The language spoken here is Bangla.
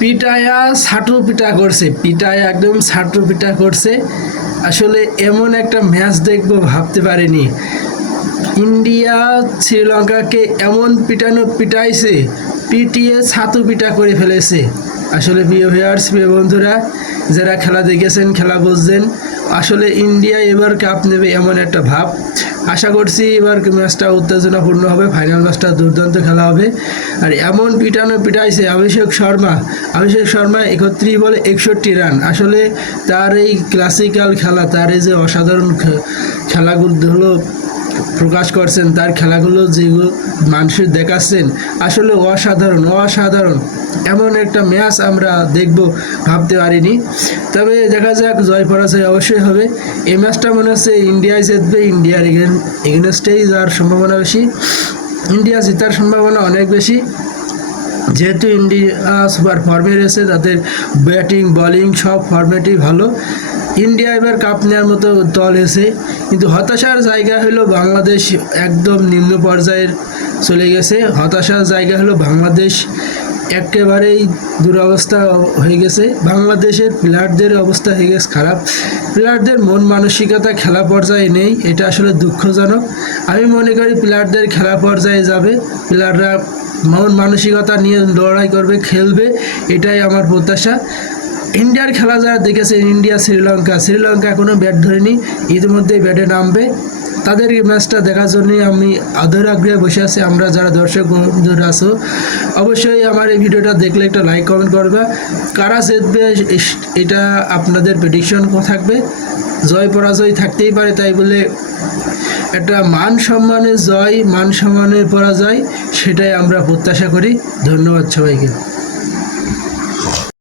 পিটায়া ছাটু পিটা করছে, পিটায়া একদম ছাটু পিটা করছে। আসলে এমন একটা ম্যাচ দেখব, ভাবতে পারিনি। ইন্ডিয়া শ্রীলঙ্কাকে এমন পিটানো পিটাইছে, পিটিয়ে ছাতু পিটা করে ফেলেছে। আসলে প্রিয় ভিউয়ার্স প্রিয় বন্ধুরা, যারা খেলা দেখেছেন, খেলা বুঝছেন, আসলে ইন্ডিয়া এবার কাপ নেবে এমন একটা ভাব। আশা করছি এবার ম্যাচটা উত্তেজনাপূর্ণ হবে ফাইনাল ম্যাচটা দুর্দান্ত খেলা হবে। আর এমন পিটানো পিটাইছে অভিষেক শর্মা অভিষেক শর্মা একত্রিশ বলে একষট্টি রান। আসলে তার এই ক্লাসিক্যাল খেলা, তার এই যে অসাধারণ খেলাগুলো হলো প্রকাশ করছেন, তার খেলাগুলো যেগুলো মানুষের দেখাচ্ছেন, আসলে অসাধারণ অসাধারণ। এমন একটা ম্যাচ আমরা দেখব, ভাবতে পারিনি। তবে দেখা যাক, জয় পরাজয় অবশ্যই হবে। এই ম্যাচটা মনে হচ্ছে ইন্ডিয়ায় জিতবে, ইন্ডিয়ার এগেনস্টেই যাওয়ার সম্ভাবনা বেশি। ইন্ডিয়া জেতার সম্ভাবনা অনেক বেশি। যেহেতু ইন্ডিয়া সুপার ফর্মে রয়েছে তাদের ব্যাটিং বলিং সব ফর্মেটই ভালো। ইন্ডিয়া এবার কাপ নেওয়ার মতো দল এসে, কিন্তু হতাশার জায়গা হলো বাংলাদেশ একদম নিম্ন পর্যায়ের চলে গেছে। হতাশার জায়গা হলো বাংলাদেশ একেবারেই দুরবস্থা হয়ে গেছে। বাংলাদেশের প্লেয়ারদের অবস্থা হয়ে গেছে খারাপ। প্লেয়ারদের মন মানসিকতা খেলা পর্যায়ে নেই, এটা আসলে দুঃখজনক। আমি মনে করি প্লেয়ারদের খেলা পর্যায়ে যাবে। প্লেয়াররা মন মানসিকতা নিয়ে লড়াই করবে, খেলবে, এটাই আমার প্রত্যাশা। ইন্ডিয়ার খেলা যারা দেখেছে, ইন্ডিয়া, শ্রীলঙ্কা। শ্রীলঙ্কা এখনও ব্যাট ধরেনি, ইতিমধ্যে ব্যাটে নামবে। তাদের ম্যাচটা দেখার জন্যই আমি আদর আগ্রহে বসে আছি। আমরা যারা দর্শক বন্ধুরা আছো, অবশ্যই আমার এই ভিডিওটা দেখলে একটা লাইক কমেন্ট করবা। কারা জিতবে এটা আপনাদের প্রেডিকশন থাকবে। জয় পরাজয় থাকতেই পারে, তাই বলে একটা মান সম্মানের জয়, মান সম্মানের পরাজয়, সেটাই আমরা প্রত্যাশা করি। ধন্যবাদ সবাইকে।